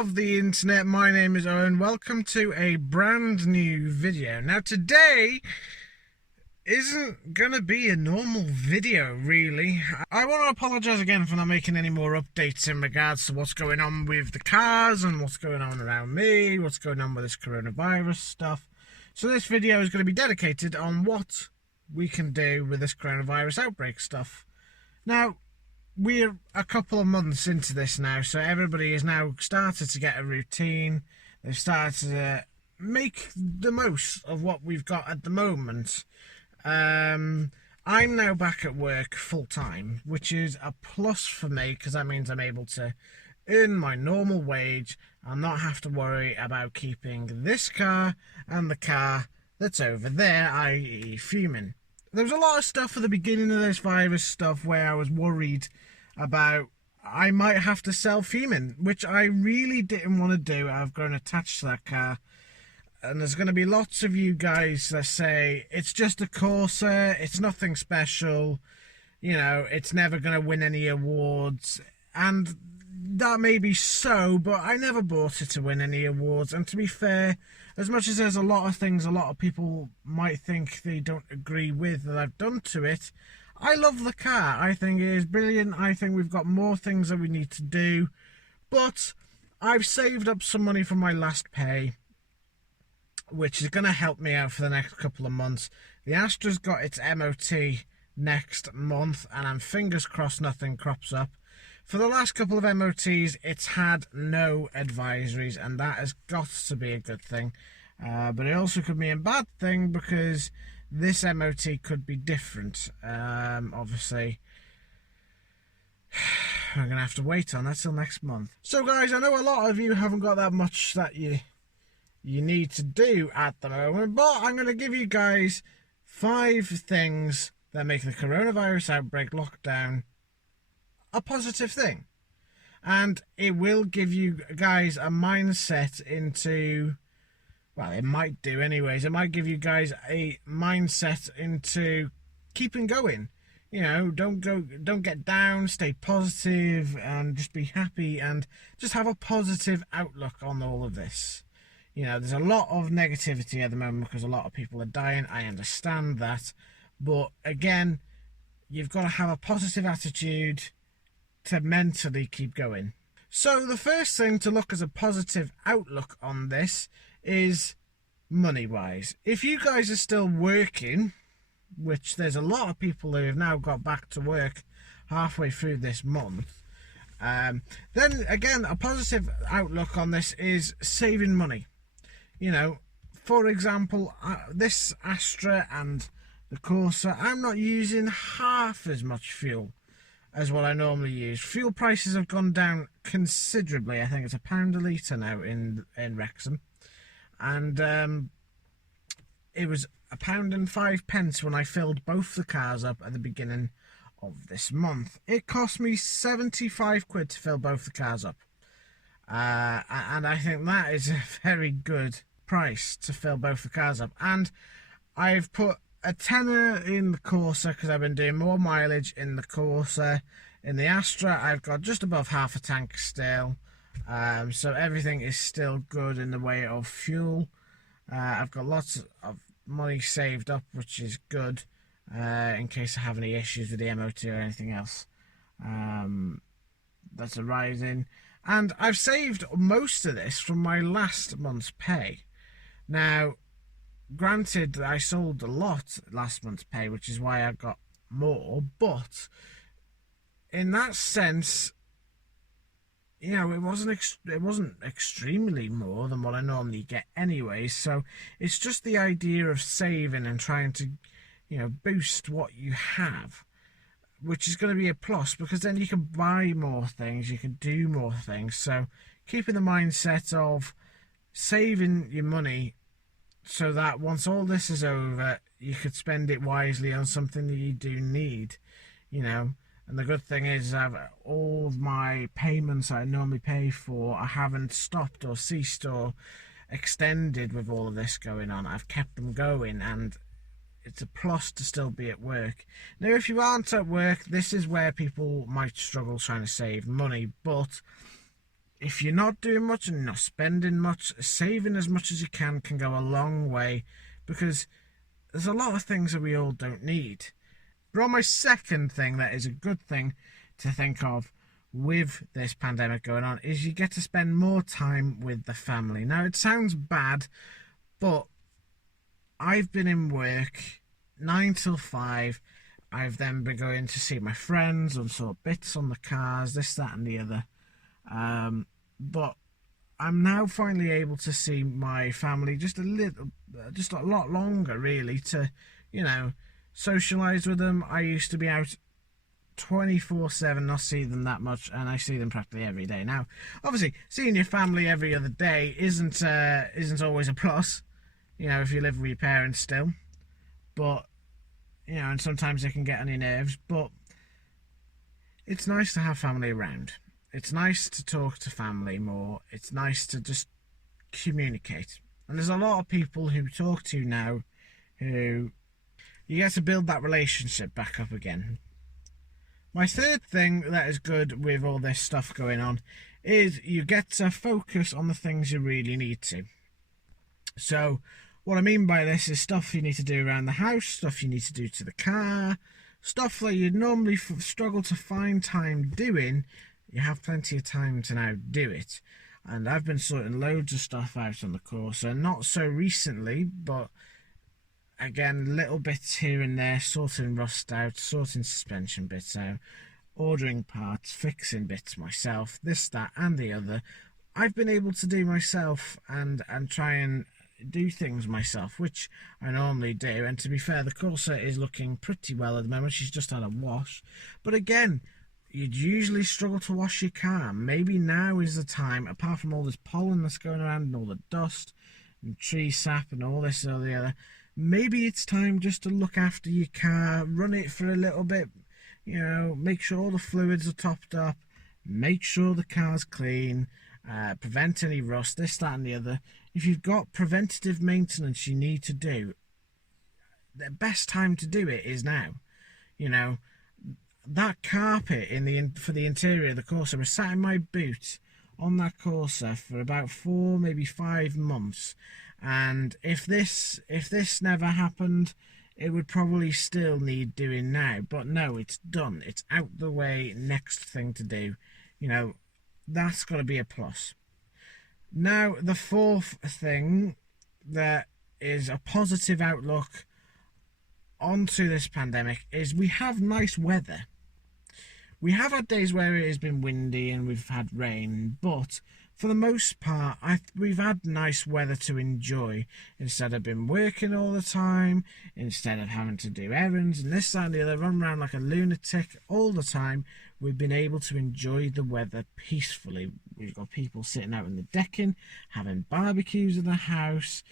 of the internet, my name is Owen. Welcome to a brand new video. Now today isn't gonna be a normal video, really. I want to apologise again for not making any more updates in regards to what's going on with the cars and what's going on around me, what's going on with this coronavirus stuff. So this video is going to be dedicated on what we can do with this coronavirus outbreak stuff. Now, we're a couple of months into this now, so everybody has now started to get a routine. They've started to make the most of what we've got at the moment. I'm now back at work full time, which is a plus for me because that means I'm able to earn my normal wage and not have to worry about keeping this car and the car that's over there, i.e. fuming. There was a lot of stuff at the beginning of this virus stuff where I was worried about I might have to sell fuming, which I really didn't want to do. I've grown attached to that car. And there's going to be lots of you guys that say, it's just a Corsa, it's nothing special, you know, it's never going to win any awards. And that may be so, but I never bought it to win any awards. And to be fair, as much as there's a lot of things a lot of people might think they don't agree with that I've done to it, I love the car. I think it is brilliant. I think we've got more things that we need to do. But I've saved up some money from my last pay, which is going to help me out for the next couple of months. The Astra's got its MOT next month, and I'm fingers crossed nothing crops up. For the last couple of MOTs, it's had no advisories, and that has got to be a good thing. But it also could be a bad thing because this MOT could be different. Obviously, I'm going to have to wait on that till next month. So guys, I know a lot of you haven't got that much that you need to do at the moment, but I'm going to give you guys 5 things that make the coronavirus outbreak lockdown a positive thing. And it will give you guys a mindset into, well, it might do anyways, it might give you guys a mindset into keeping going. You know, don't get down, stay positive and just be happy and just have a positive outlook on all of this. You know, there's a lot of negativity at the moment because a lot of people are dying. I understand that. But again, you've got to have a positive attitude to mentally keep going. So the first thing to look as a positive outlook on this is money-wise. If you guys are still working, which there's a lot of people who have now got back to work halfway through this month, then again, a positive outlook on this is saving money. You know, for example, this Astra and the Corsa, I'm not using half as much fuel as what I normally use. Fuel prices have gone down considerably. I think it's £1 a litre now in Wrexham. And it was £1.05 when I filled both the cars up at the beginning of this month. It cost me 75 quid to fill both the cars up. And I think that is a very good price to fill both the cars up. And I've put a tenner in the Corsa because I've been doing more mileage in the Corsa. In the Astra, I've got just above half a tank still. So everything is still good in the way of fuel. I've got lots of money saved up, which is good in case I have any issues with the MOT or anything else that's arising. And I've saved most of this from my last month's pay. Now, granted, I sold a lot last month's pay, which is why I got more, but in that sense, you know, it wasn't extremely more than what I normally get anyway. So it's just the idea of saving and trying to, you know, boost what you have, which is going to be a plus because then you can buy more things, you can do more things. So keeping the mindset of saving your money so that once all this is over, you could spend it wisely on something that you do need, you know. And the good thing is all of my payments I normally pay for, I haven't stopped or ceased or extended with all of this going on. I've kept them going, and it's a plus to still be at work. Now, if you aren't at work, this is where people might struggle trying to save money, but if you're not doing much and not spending much, saving as much as you can go a long way, because there's a lot of things that we all don't need. But on my second thing that is a good thing to think of with this pandemic going on is you get to spend more time with the family. Now, it sounds bad, but I've been in work 9 till 5. I've then been going to see my friends and sort bits on the cars, this, that, and the other. But I'm now finally able to see my family just a lot longer, really, to, socialise with them. I used to be out 24/7, not see them that much, and I see them practically every day. Now, obviously, seeing your family every other day isn't always a plus, if you live with your parents still. But, and sometimes they can get on your nerves, but it's nice to have family around. It's nice to talk to family more. It's nice to just communicate. And there's a lot of people who talk to now who you get to build that relationship back up again. My third thing that is good with all this stuff going on is you get to focus on the things you really need to. So what I mean by this is stuff you need to do around the house, stuff you need to do to the car, stuff that you'd normally struggle to find time doing. You have plenty of time to now do it. And I've been sorting loads of stuff out on the Corsa, not so recently, but again, little bits here and there, sorting rust out, sorting suspension bits out, ordering parts, fixing bits myself, this, that, and the other. I've been able to do myself and try and do things myself, which I normally do. And to be fair, the Corsa is looking pretty well at the moment. She's just had a wash. But again, you'd usually struggle to wash your car. Maybe now is the time, apart from all this pollen that's going around and all the dust and tree sap and all this or the other, maybe it's time just to look after your car, run it for a little bit, make sure all the fluids are topped up, make sure the car's clean, prevent any rust, this, that, and the other. If you've got preventative maintenance you need to do, the best time to do it is now. That carpet for the interior of the Corsa was sat in my boot on that Corsa for about 4, maybe 5 months. And if this never happened, it would probably still need doing now. But no, it's done. It's out the way. Next thing to do. That's got to be a plus. Now, the fourth thing that is a positive outlook onto this pandemic is we have nice weather. We have had days where it has been windy and we've had rain, but for the most part, we've had nice weather to enjoy. Instead of been working all the time, instead of having to do errands and this, that, and the other, run around like a lunatic all the time, we've been able to enjoy the weather peacefully. We've got people sitting out in the decking, having barbecues in the house,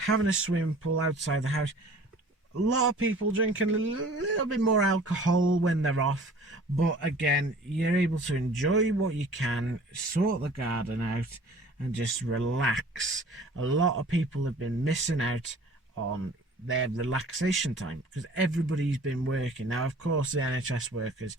having a swimming pool outside the house. A lot of people drinking a little bit more alcohol when they're off, but again, you're able to enjoy what you can, sort the garden out, and just relax. A lot of people have been missing out on their relaxation time because everybody's been working. Now, of course, the NHS workers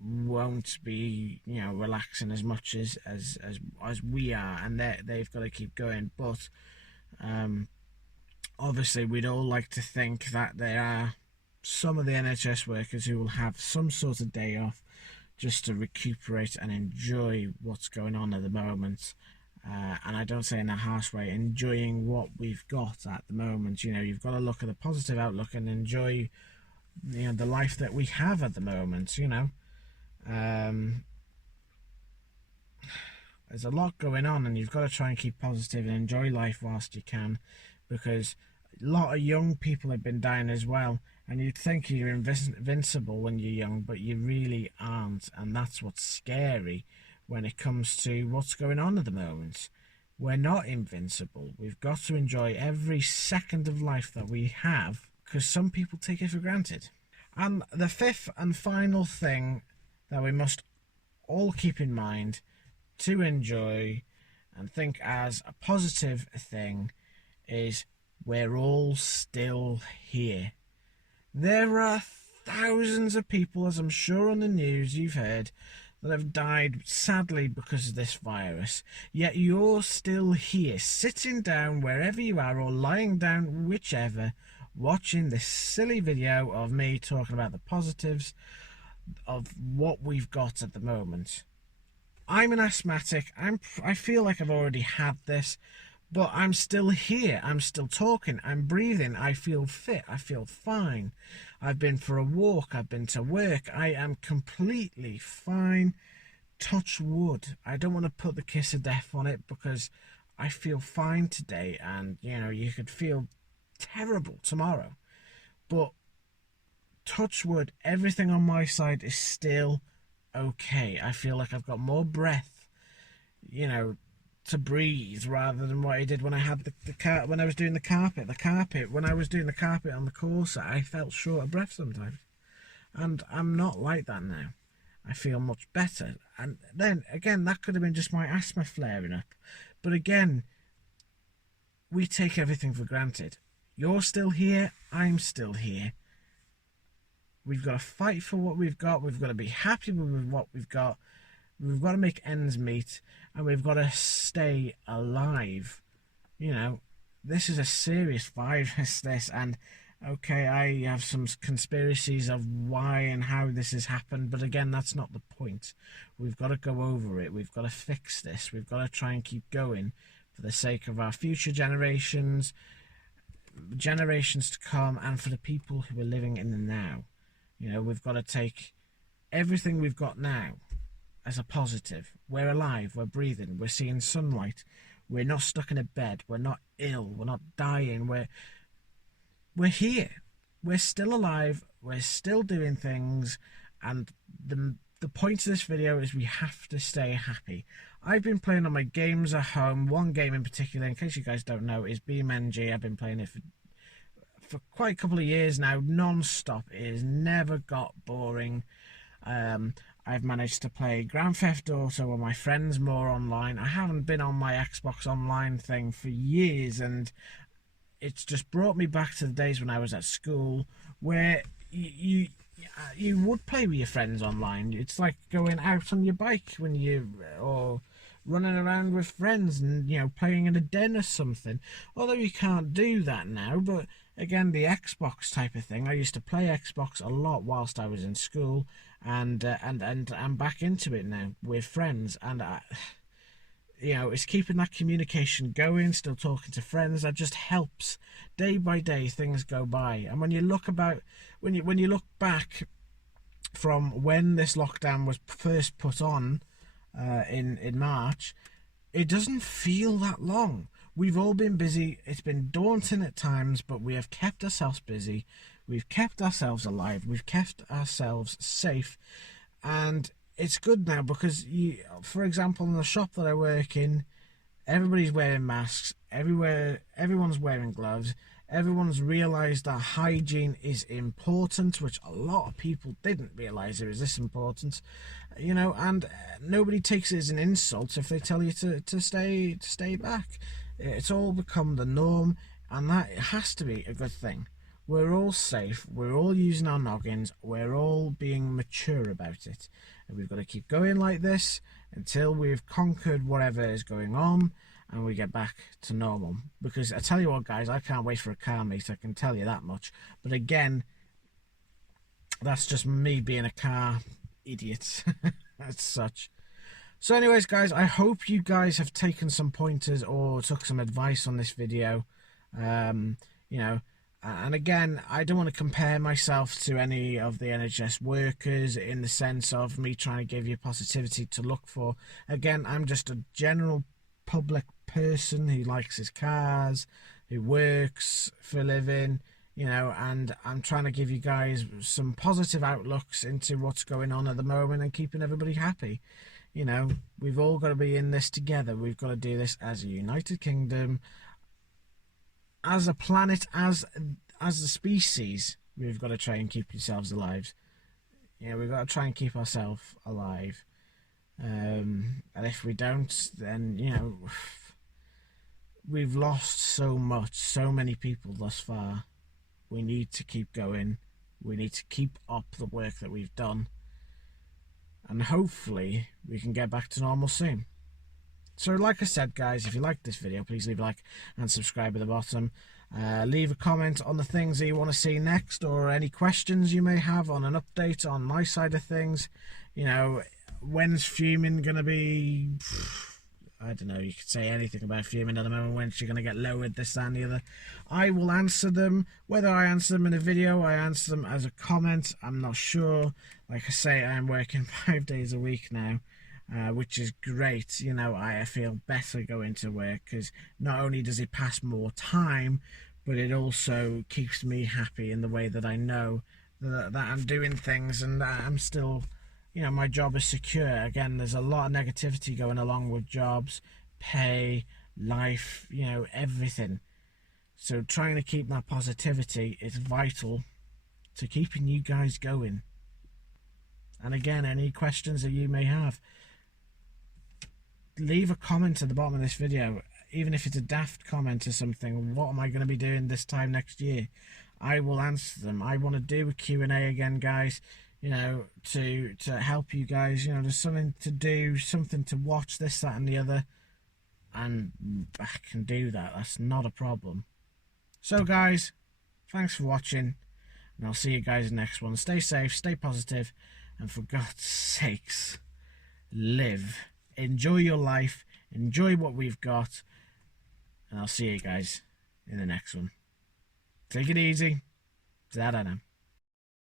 won't be, relaxing as much as we are, and they've got to keep going. But obviously, we'd all like to think that there are some of the NHS workers who will have some sort of day off just to recuperate and enjoy what's going on at the moment. And I don't say in a harsh way, enjoying what we've got at the moment. You've got to look at the positive outlook and enjoy, the life that we have at the moment. There's a lot going on, and you've got to try and keep positive and enjoy life whilst you can, because a lot of young people have been dying as well, and you'd think you're invincible when you're young, but you really aren't, and that's what's scary when it comes to what's going on at the moment. We're not invincible. We've got to enjoy every second of life that we have, because some people take it for granted. And the fifth and final thing that we must all keep in mind to enjoy and think as a positive thing is we're all still here. There are thousands of people, as I'm sure on the news you've heard, that have died sadly because of this virus, yet you're still here, sitting down wherever you are or lying down, whichever, watching this silly video of me talking about the positives of what we've got at the moment. I'm an asthmatic. I feel like I've already had this, but I'm still here. I'm still talking. I'm breathing. I feel fit. I feel fine. I've been for a walk. I've been to work. I am completely fine. Touch wood. I don't want to put the kiss of death on it because I feel fine today, and you know, you could feel terrible tomorrow. But touch wood, everything on my side is still okay. I feel like I've got more breath, you know, to breathe rather than what I did when I had when I was doing the carpet. When I was doing the carpet on the Corsa, I felt short of breath sometimes. And I'm not like that now. I feel much better. And then, again, that could have been just my asthma flaring up. But again, we take everything for granted. You're still here. I'm still here. We've got to fight for what we've got. We've got to be happy with what we've got. We've got to make ends meet. And we've got to stay alive. You know, this is a serious virus, this. And, okay, I have some conspiracies of why and how this has happened. But again, that's not the point. We've got to go over it. We've got to fix this. We've got to try and keep going for the sake of our future generations to come, and for the people who are living in the now. You know, we've got to take everything we've got now as a positive. We're alive, we're breathing, we're seeing sunlight, we're not stuck in a bed, we're not ill, we're not dying, we're here, we're still alive, we're still doing things, and the point of this video is we have to stay happy. I've been playing on my games at home. One game in particular, in case you guys don't know, is BeamNG. I've been playing it for quite a couple of years now, non-stop. It has never got boring. I've managed to play Grand Theft Auto with my friends more online. I haven't been on my Xbox Online thing for years, and it's just brought me back to the days when I was at school, where you would play with your friends online. It's like going out on your bike or running around with friends and, you know, playing in a den or something. Although you can't do that now, but again, the Xbox type of thing. I used to play Xbox a lot whilst I was in school, and I'm back into it now with friends, and you know, it's keeping that communication going, still talking to friends. That just helps. Day by day, things go by, and when you look back from when this lockdown was first put on in March, it doesn't feel that long. We've all been busy. It's been daunting at times, but we have kept ourselves busy. We've kept ourselves alive. We've kept ourselves safe, and it's good now because, for example, in the shop that I work in, everybody's wearing masks everywhere. Everyone's wearing gloves. Everyone's realised that hygiene is important, which a lot of people didn't realise it was this important, you know. And nobody takes it as an insult if they tell you to stay back. It's all become the norm, and that has to be a good thing. We're all safe. We're all using our noggins. We're all being mature about it. And we've got to keep going like this until we've conquered whatever is going on and we get back to normal. Because I tell you what, guys, I can't wait for a car meet. I can tell you that much. But again, that's just me being a car idiot as such. So anyways, guys, I hope you guys have taken some pointers or took some advice on this video. You know, and again, I don't want to compare myself to any of the NHS workers in the sense of me trying to give you positivity to look for. Again, I'm just a general public person who likes his cars, who works for a living, you know, and I'm trying to give you guys some positive outlooks into what's going on at the moment and keeping everybody happy. You know, we've all got to be in this together. We've got to do this as a United Kingdom, as a planet, as a species. We've got to try and keep yourselves alive. You know, we've got to try and keep ourselves alive. And if we don't, then, you know, we've lost so much, so many people thus far. We need to keep going. We need to keep up the work that we've done. and hopefully we can get back to normal soon. So like I said, guys, if you liked this video, please leave a like and subscribe at the bottom. Leave a comment on the things that you want to see next, or any questions you may have on an update on my side of things. You know, when's fuming going to be... I don't know, you could say anything about fuming at the moment, when she's going to get lowered, this, that and the other. I will answer them. Whether I answer them in a video, I answer them as a comment, I'm not sure. Like I say, I am working 5 days a week now, which is great. You know, I feel better going to work, because not only does it pass more time, but it also keeps me happy in the way that I know that I'm doing things, and that I'm still... You know, my job is secure. Again, there's a lot of negativity going along with jobs, pay, life, you know, everything. So trying to keep that positivity is vital to keeping you guys going. And again, any questions that you may have, leave a comment at the bottom of this video. Even if it's a daft comment or something, what am I going to be doing this time next year? I will answer them. I want to do a Q&A again, guys. You know, to help you guys. You know, there's something to do, something to watch, this, that and the other, and I can do that. That's not a problem. So guys, thanks for watching, and I'll see you guys in the next one. Stay safe, stay positive, and for God's sakes, live. Enjoy your life, enjoy what we've got, and I'll see you guys in the next one. Take it easy. Ta-da now.